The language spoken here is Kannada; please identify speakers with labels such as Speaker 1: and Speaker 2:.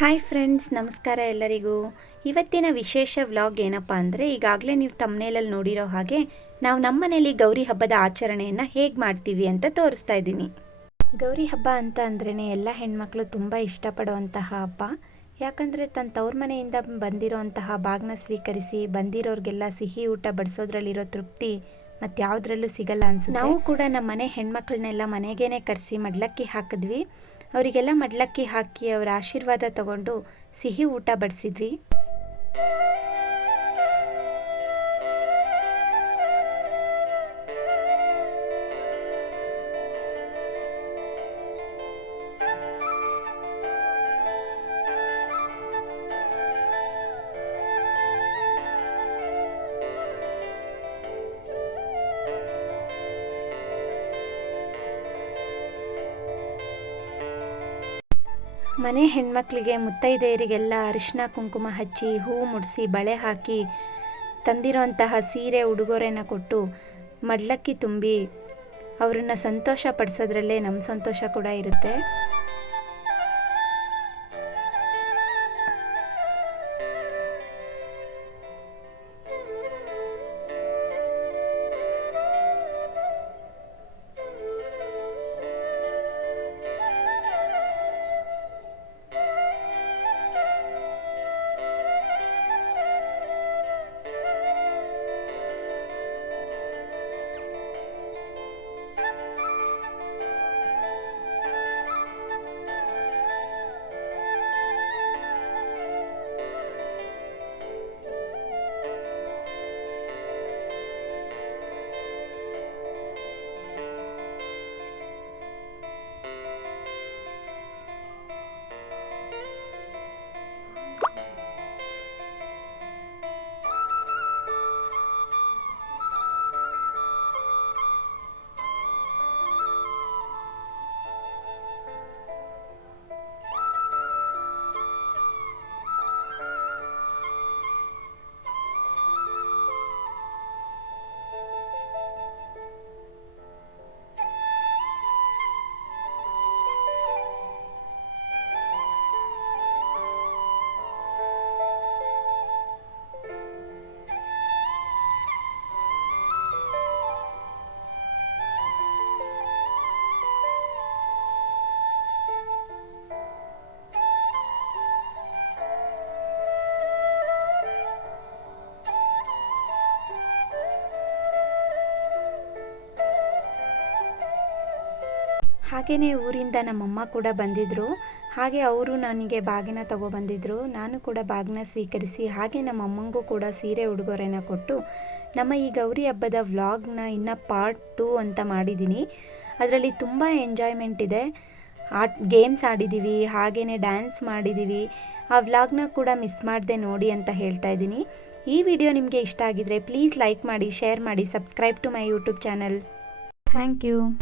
Speaker 1: ಹಾಯ್ ಫ್ರೆಂಡ್ಸ್ ನಮಸ್ಕಾರ ಎಲ್ಲರಿಗೂ. ಇವತ್ತಿನ ವಿಶೇಷ ವ್ಲಾಗ್ ಏನಪ್ಪ ಅಂದರೆ, ಈಗಾಗಲೇ ನೀವು ತಮ್ಮನೇಲಲ್ಲಿ ನೋಡಿರೋ ಹಾಗೆ, ನಾವು ನಮ್ಮ ಮನೇಲಿ ಗೌರಿ ಹಬ್ಬದ ಆಚರಣೆಯನ್ನು ಹೇಗೆ ಮಾಡ್ತೀವಿ ಅಂತ ತೋರಿಸ್ತಾ ಇದ್ದೀನಿ. ಗೌರಿ ಹಬ್ಬ ಅಂತ ಅಂದ್ರೇ ಎಲ್ಲ ಹೆಣ್ಮಕ್ಳು ತುಂಬ ಇಷ್ಟಪಡುವಂತಹ ಹಬ್ಬ. ಯಾಕಂದರೆ ತನ್ನ ತವ್ರ ಮನೆಯಿಂದ ಬಂದಿರೋಂತಹ ಬಾಗ್ನ ಸ್ವೀಕರಿಸಿ, ಬಂದಿರೋರಿಗೆಲ್ಲ ಸಿಹಿ ಊಟ ಬಡಿಸೋದ್ರಲ್ಲಿರೋ ತೃಪ್ತಿ ಮತ್ತು ಯಾವುದ್ರಲ್ಲೂ ಸಿಗಲ್ಲ ಅನ್ಸುತ್ತೆ. ನಾವು ಕೂಡ ನಮ್ಮ ಮನೆ ಹೆಣ್ಮಕ್ಳನ್ನೆಲ್ಲ ಮನೆಗೇನೆ ಕರೆಸಿ ಮಡ್ಲಕ್ಕಿ ಹಾಕಿದ್ವಿ. ಅವರಿಗೆಲ್ಲ ಮಡ್ಲಕ್ಕಿ ಹಾಕಿ ಅವರ ಆಶೀರ್ವಾದ ತಗೊಂಡು ಸಿಹಿ ಊಟ ಬಡಿಸಿದ್ವಿ. ಮನೆ ಹೆಣ್ಮಕ್ಳಿಗೆ ಮುತ್ತೈದೆಯರಿಗೆಲ್ಲ ಅರಿಶಿನ ಕುಂಕುಮ ಹಚ್ಚಿ ಹೂ ಮುಡಿಸಿ ಬಳೆ ಹಾಕಿ ತಂದಿರೋಂತಹ ಸೀರೆ ಉಡುಗೊರೆನ ಕೊಟ್ಟು ಮಡ್ಲಕ್ಕಿ ತುಂಬಿ ಅವರನ್ನು ಸಂತೋಷ ಪಡಿಸೋದ್ರಲ್ಲೇ ನಮ್ಮ ಸಂತೋಷ ಕೂಡ ಇರುತ್ತೆ. ಹಾಗೆಯೇ ಊರಿಂದ ನಮ್ಮಮ್ಮ ಕೂಡ ಬಂದಿದ್ದರು ಹಾಗೆ ಅವರು ನನಗೆ ಬಾಗಿನ ತಗೊಬಂದಿದ್ರು ನಾನು ಕೂಡ ಬಾಗಿನ ಸ್ವೀಕರಿಸಿ ಹಾಗೆ ನಮ್ಮ ಅಮ್ಮಂಗೂ ಕೂಡ ಸೀರೆ ಉಡುಗೊರೆನ ಕೊಟ್ಟು ನಮ್ಮ ಈ ಗೌರಿ ಹಬ್ಬದ ವ್ಲಾಗ್ನ ಇನ್ನು ಪಾರ್ಟ್ ಟೂ ಅಂತ ಮಾಡಿದ್ದೀನಿ. ಅದರಲ್ಲಿ ತುಂಬ ಎಂಜಾಯ್ಮೆಂಟ್ ಇದೆ. ಆಟ್ ಗೇಮ್ಸ್ ಆಡಿದ್ದೀವಿ ಹಾಗೆಯೇ ಡ್ಯಾನ್ಸ್ ಮಾಡಿದ್ದೀವಿ ಆ ವ್ಲಾಗ್ನ ಕೂಡ ಮಿಸ್ ಮಾಡದೆ ನೋಡಿ ಅಂತ ಹೇಳ್ತಾ ಇದ್ದೀನಿ. ಈ ವಿಡಿಯೋ ನಿಮಗೆ ಇಷ್ಟ ಆಗಿದರೆ ಪ್ಲೀಸ್ ಲೈಕ್ ಮಾಡಿ ಶೇರ್ ಮಾಡಿ subscribe to my YouTube channel thank you